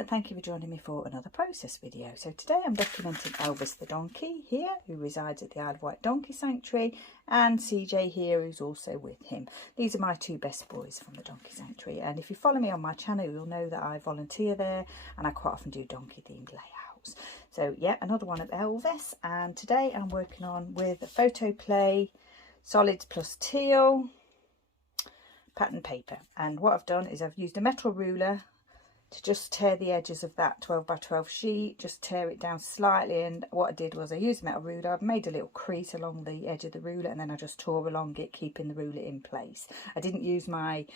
and thank you for joining me for another process video. So today I'm documenting Elvis the donkey here, who resides at the Isle of Wight Donkey Sanctuary, and CJ here, who's also with him. These are my two best boys from the Donkey Sanctuary, and if you follow me on my channel you'll know that I volunteer there and I quite often do donkey themed layouts. So yeah, another one of Elvis, and today I'm working on with Photoplay Solids plus Teal pattern paper. And what I've done is I've used a metal ruler to just tear the edges of that 12 by 12 sheet, just tear it down slightly. And what I did was I used a metal ruler, I've made a little crease along the edge of the ruler, and then I just tore along it, keeping the ruler in place. I didn't use my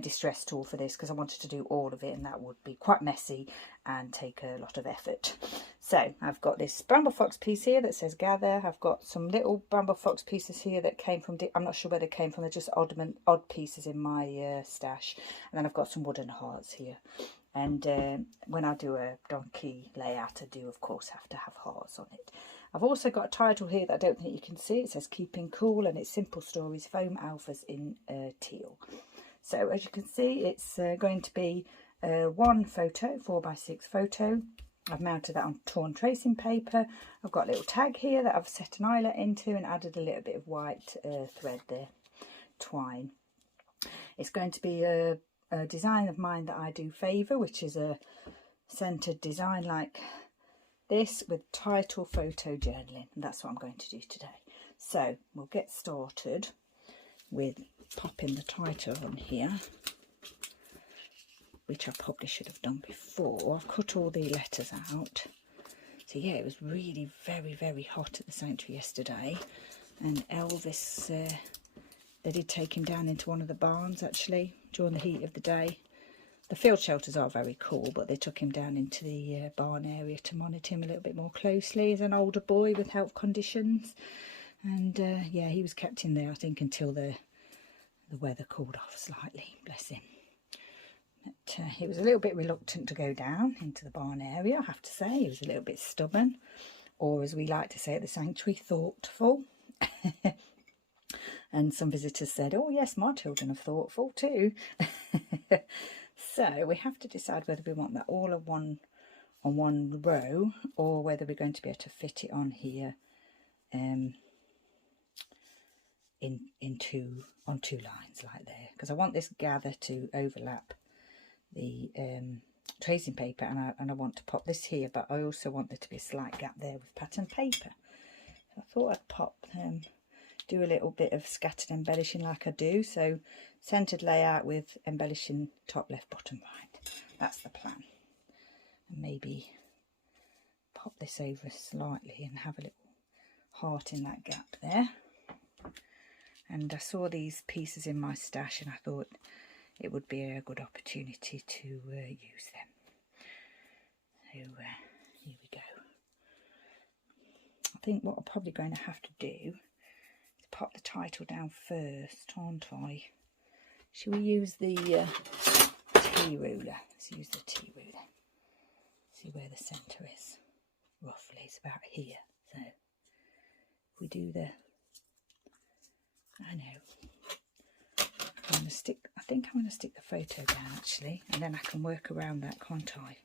distress tool for this because I wanted to do all of it, and that would be quite messy and take a lot of effort. So I've got this Bramble Fox piece here that says gather. I've got some little Bramble Fox pieces here that came from, I'm not sure where they came from, they're just odd pieces in my stash. And then I've got some wooden hearts here. And when I do a donkey layout, I do of course have to have hearts on it. I've also got a title here that I don't think you can see. It says Keeping Cool, and it's Simple Stories Foam Alphas in Teal. So as you can see, it's going to be one photo, 4x6 photo. I've mounted that on torn tracing paper. I've got a little tag here that I've set an eyelet into and added a little bit of white thread there, twine. It's going to be a design of mine that I do favour, which is a centred design like this with title photo journaling, and that's what I'm going to do today. So we'll get started with popping the title on here, which I probably should have done before. I've cut all the letters out. So yeah, it was really very hot at the sanctuary yesterday, and Elvis, they did take him down into one of the barns actually during the heat of the day. The field shelters are very cool, but they took him down into the barn area to monitor him a little bit more closely. He's an older boy with health conditions, and yeah, he was kept in there I think until the weather cooled off slightly, bless him. But he was a little bit reluctant to go down into the barn area, I have to say. He was a little bit stubborn, or as we like to say at the sanctuary, thoughtful. And some visitors said, oh yes, my children are thoughtful too. So we have to decide whether we want that all on one row, or whether we're going to be able to fit it on here on two lines like there, because I want this gather to overlap the tracing paper, and I want to pop this here, but I also want there to be a slight gap there with pattern paper. So I thought I'd pop do a little bit of scattered embellishing like I do, so centered layout with embellishing top left bottom right. That's the plan. And maybe pop this over slightly and have a little heart in that gap there. And I saw these pieces in my stash and I thought it would be a good opportunity to use them. So here we go. I think what I'm probably going to have to do, pop the title down first, aren't I? Shall we use the T ruler? Let's use the T ruler. See where the centre is. Roughly, it's about here. So if we do the, I know, I'm going to stick. I think I'm going to stick the photo down actually, and then I can work around that, can't I?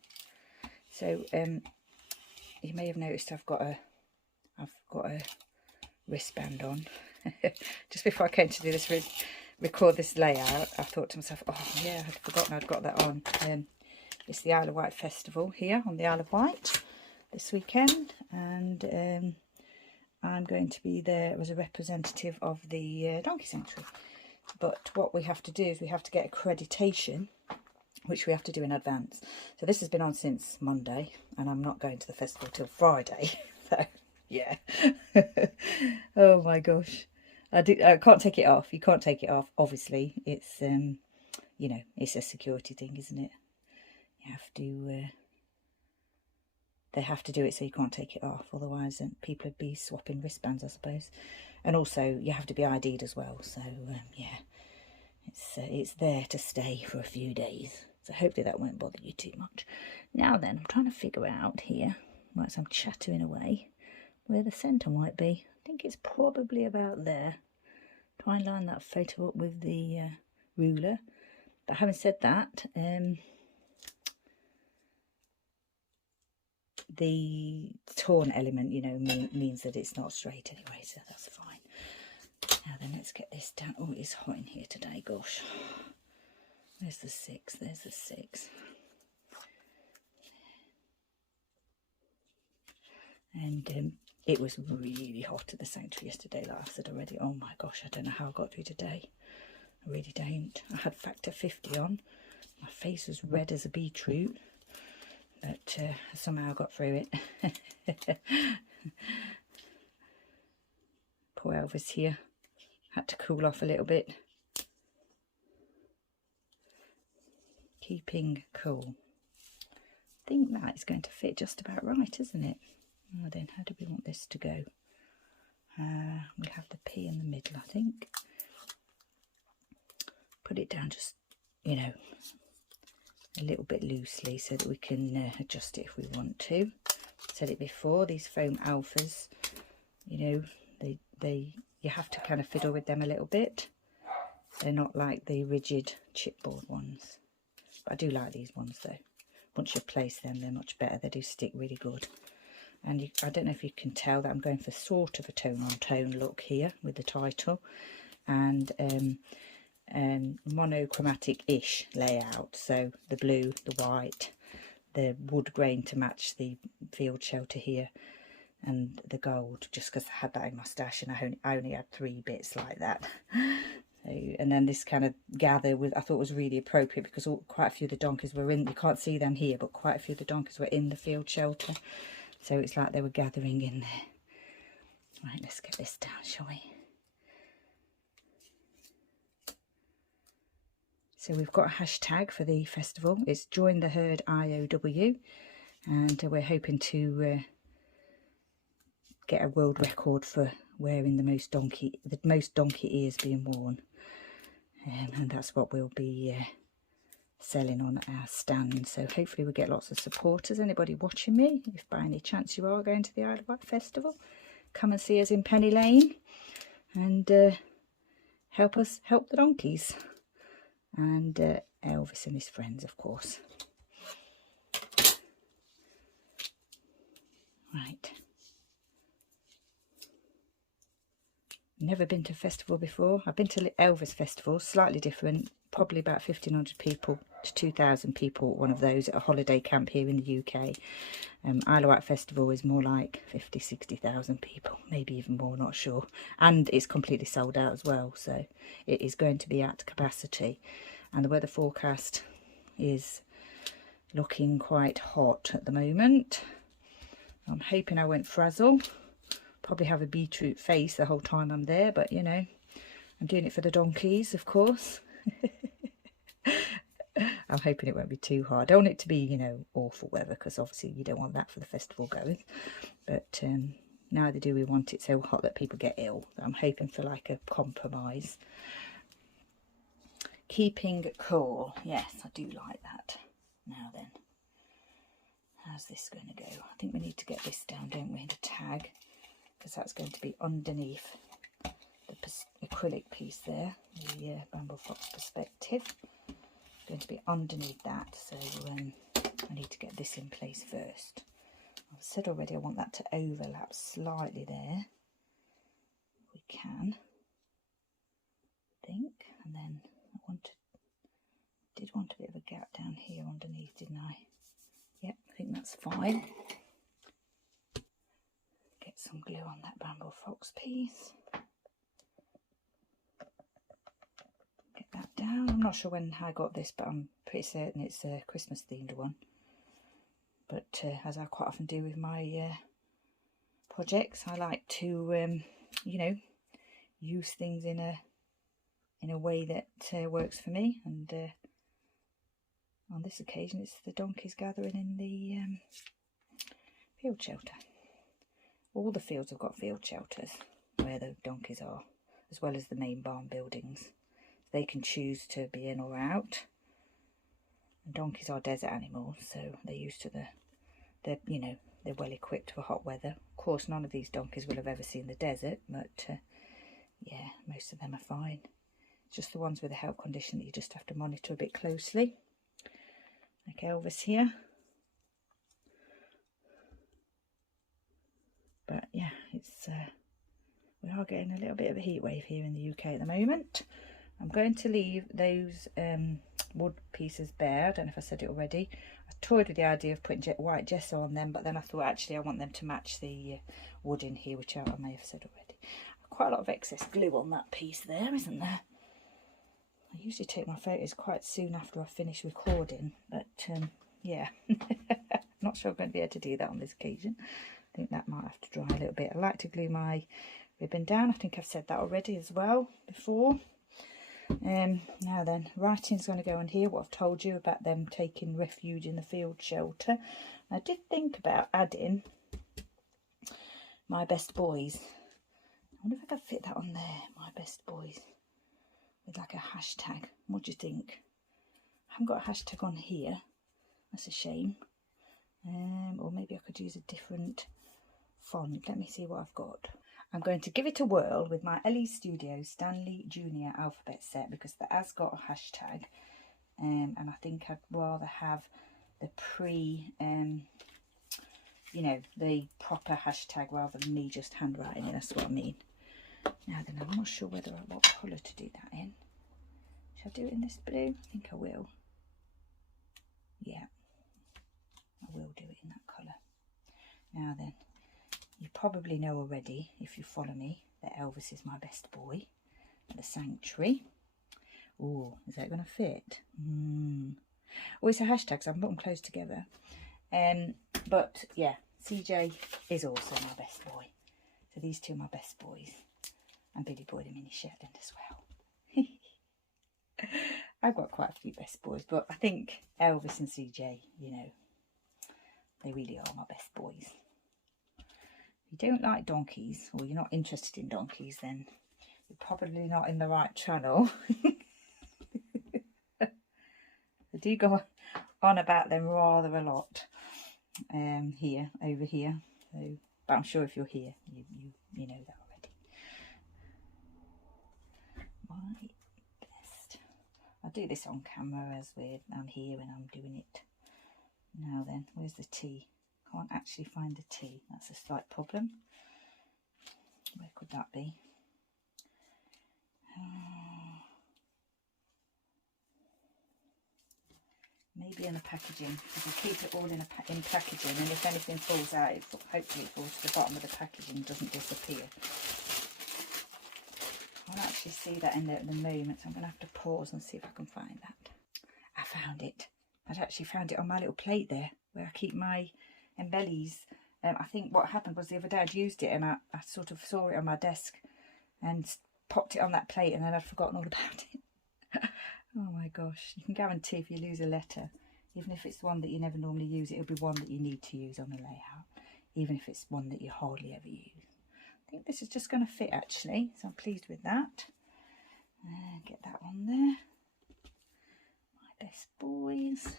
So you may have noticed I've got a wristband on. Just before I came to do this, record this layout, I thought to myself, oh yeah, I'd forgotten I'd got that on. It's the Isle of Wight festival here on the Isle of Wight this weekend, and I'm going to be there as a representative of the Donkey Sanctuary. But what we have to do is we have to get accreditation, which we have to do in advance. So this has been on since Monday, and I'm not going to the festival till Friday. So yeah. Oh my gosh, I can't take it off. You can't take it off, obviously. It's you know, it's a security thing, isn't it? You have to they have to do it so you can't take it off, otherwise people would be swapping wristbands, I suppose. And also you have to be ID'd as well, so yeah, it's there to stay for a few days, so hopefully that won't bother you too much. Now then, I'm trying to figure out here, whilst I'm chattering away, where the centre might be. I think it's probably about there. Try and line that photo up with the ruler. But having said that, the torn element, you know, means that it's not straight anyway, so that's fine. Now then, let's get this down. Oh, it's hot in here today, gosh. There's the 6, there's the 6. And it was really hot at the sanctuary yesterday, like I said already. Oh my gosh, I don't know how I got through today. I really don't. I had factor 50 on. My face was red as a beetroot, but somehow I got through it. Poor Elvis here. Had to cool off a little bit. Keeping cool. I think that is going to fit just about right, isn't it? Well then, how do we want this to go? We'll have the P in the middle, I think. Put it down just, you know, a little bit loosely so that we can adjust it if we want to. Said it before, these foam alphas, you know, you have to kind of fiddle with them a little bit. They're not like the rigid chipboard ones. But I do like these ones though. Once you've placed them, they're much better. They do stick really good. And I don't know if you can tell that I'm going for sort of a tone-on-tone look here with the title. And monochromatic-ish layout. So the blue, the white, the wood grain to match the field shelter here, and the gold, just because I had that in my stash and I only had 3 bits like that. So, and then this kind of gather I thought was really appropriate because quite a few of the donkeys were in, you can't see them here, but quite a few of the donkeys were in the field shelter. So it's like they were gathering in there. Right, let's get this down, shall we? So we've got a hashtag for the festival. It's Join the Herd IOW, and we're hoping to get a world record for wearing the most donkey ears being worn, and that's what we'll be selling on our stand. So hopefully we'll get lots of supporters. Anybody watching me, if by any chance you are going to the Isle of Wight festival, come and see us in Penny Lane and help the donkeys. And Elvis and his friends, of course. Right. Never been to a festival before. I've been to Elvis Festival, slightly different, probably about 1,500 people to 2,000 people, one of those at a holiday camp here in the UK. Isle of Wight Festival is more like 50,000, 60,000 people, maybe even more, not sure. And it's completely sold out as well, so it is going to be at capacity. And the weather forecast is looking quite hot at the moment. I'm hoping I won't frazzle. Probably have a beetroot face the whole time I'm there, but you know, I'm doing it for the donkeys, of course. I'm hoping it won't be too hard. I don't want it to be, you know, awful weather, because obviously you don't want that for the festival goers. But neither do we want it so hot that people get ill. I'm hoping for like a compromise. Keeping cool. Yes, I do like that. Now then, how's this going to go? I think we need to get this down, don't we, the tag, because that's going to be underneath the acrylic piece there, the Bramble Fox perspective. It's going to be underneath that, so I need to get this in place first. I've said already I want that to overlap slightly there. We can, I think, and then did want a bit of a gap down here underneath, didn't I? Yep, I think that's fine. Get some glue on that Bramble Fox piece. Get that down. I'm not sure when I got this, but I'm pretty certain it's a Christmas themed one. But as I quite often do with my projects, I like to, you know, use things in a way that works for me. And on this occasion, it's the donkeys gathering in the field shelter. All the fields have got field shelters where the donkeys are, as well as the main barn buildings. They can choose to be in or out. And donkeys are desert animals, so they're used to they're well equipped for hot weather. Of course, none of these donkeys will have ever seen the desert, but yeah, most of them are fine. It's just the ones with a health condition that you just have to monitor a bit closely. Like Elvis here. But yeah, it's we are getting a little bit of a heat wave here in the UK at the moment. I'm going to leave those wood pieces bare. I don't know if I said it already. I toyed with the idea of putting white gesso on them, but then I thought actually I want them to match the wood in here, which I may have said already. Quite a lot of excess glue on that piece there, isn't there? I usually take my photos quite soon after I finish recording, but yeah, not sure I'm going to be able to do that on this occasion. I think that might have to dry a little bit. I like to glue my ribbon down. I think I've said that already as well before. Now then, writing's going to go on here, what I've told you about them taking refuge in the field shelter. I did think about adding my best boys. I wonder if I could fit that on there, my best boys, with like a hashtag. What do you think? I haven't got a hashtag on here. That's a shame. Or maybe I could use a different font. Let me see what I've got. I'm going to give it a whirl with my Elles Studio Stanley Jnr alphabet set, because that has got a hashtag, and I think I'd rather have the you know, the proper hashtag rather than me just handwriting it. That's what I mean. Now then, I'm not sure what colour to do that in. Shall I do it in this blue? I think I will. Yeah, I will do it in that colour. Now then, you probably know already, if you follow me, that Elvis is my best boy at the sanctuary. Oh, is that going to fit? Oh, it's a hashtag, so I've put them close together. But yeah, CJ is also my best boy. So these two are my best boys. And Billy Boy the Mini Shetland as well. I've got quite a few best boys, but I think Elvis and CJ, you know, they really are my best boys. If you don't like donkeys, or you're not interested in donkeys, then you're probably not in the right channel. I do go on about them rather a lot over here. So, but I'm sure if you're here, you know that already. My best. I'll do this on camera as I'm here and I'm doing it. Now then, where's the T? Can't actually find the T. That's a slight problem. Where could that be? Maybe in the packaging, because I keep it all in packaging, and if anything falls out, hopefully it falls to the bottom of the packaging, doesn't disappear. I can't actually see that in there at the moment, so I'm going to have to pause and see if I can find that. I found it. I'd actually found it on my little plate there, where I keep my embellies. I think what happened was the other day I'd used it, and I sort of saw it on my desk and popped it on that plate, and then I'd forgotten all about it. Oh my gosh, you can guarantee if you lose a letter, even if it's one that you never normally use, it'll be one that you need to use on a layout, even if it's one that you hardly ever use. I think this is just going to fit actually, so I'm pleased with that. Get that on there. My best boys.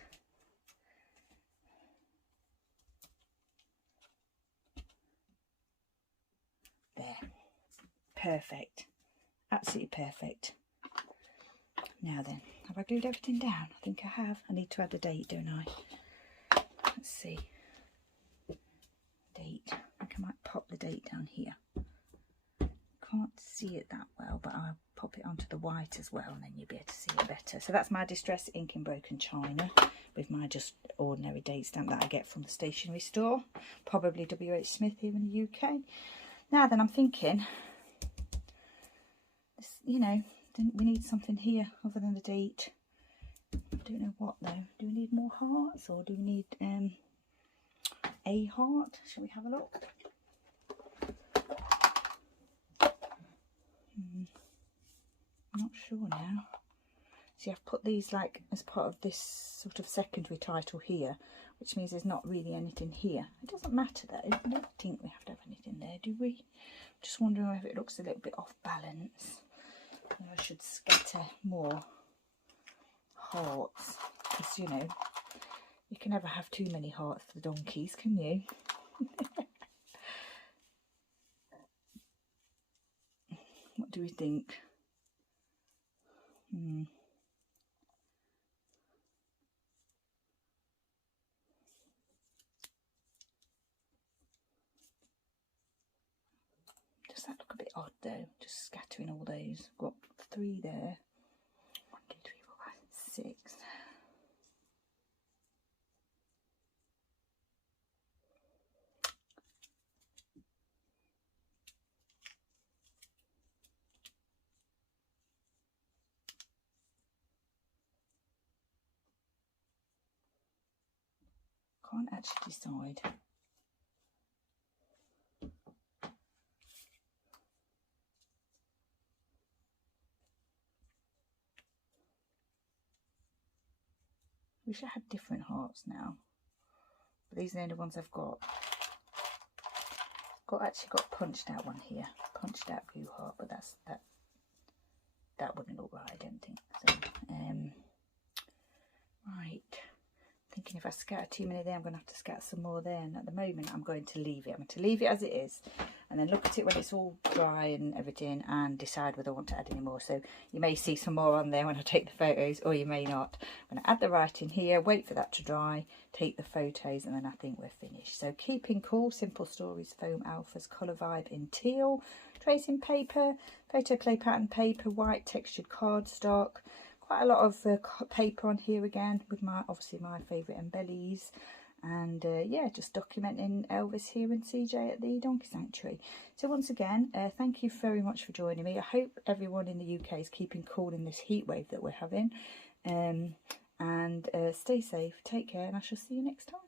There. Perfect. Absolutely perfect. Now then, have I glued everything down? I think I have. I need to add a date, don't I? Let's see. Date. I think I might pop the date down here. Can't see it that well, but I'll pop it onto the white as well, and then you'll be able to see it better. So that's my Distress Ink in Broken China with my just ordinary date stamp that I get from the stationery store. Probably WH Smith here in the UK. Now then, I'm thinking, you know, we need something here other than the date. I don't know what though. Do we need more hearts, or do we need a heart? Shall we have a look? I'm not sure now. See, I've put these like as part of this sort of secondary title here, which means there's not really anything here. It doesn't matter though. I don't think we have to have anything there, do we? Just wondering if it looks a little bit off balance. I should scatter more hearts, because you know, you can never have too many hearts for the donkeys, can you? What do we think? that look a bit odd though, just scattering all those. Got 3 there. 1, 2, 3, 4, 5, 6. Can't actually decide. Wish I had different hearts now, but these are the only ones I've got. Actually got punched out one here, punched out blue heart, but that wouldn't look right, I don't think. So right, thinking if I scatter too many there, I'm going to have to scatter some more there, and at the moment I'm going to leave it. I'm going to leave it as it is, and then look at it when it's all dry and everything, and decide whether I want to add any more. So you may see some more on there when I take the photos, or you may not. I'm going to add the writing here, wait for that to dry, take the photos, and then I think we're finished. So Keeping Cool, Simple Stories, Foam Alphas, Colour Vibe in Teal, tracing paper, Photoplay pattern paper, white textured cardstock. Quite a lot of paper on here again, with obviously my favourite embellies. And yeah, just documenting Elvis here and CJ at the Donkey Sanctuary. So once again, thank you very much for joining me. I hope everyone in the UK is keeping cool in this heat wave that we're having. And stay safe, take care, and I shall see you next time.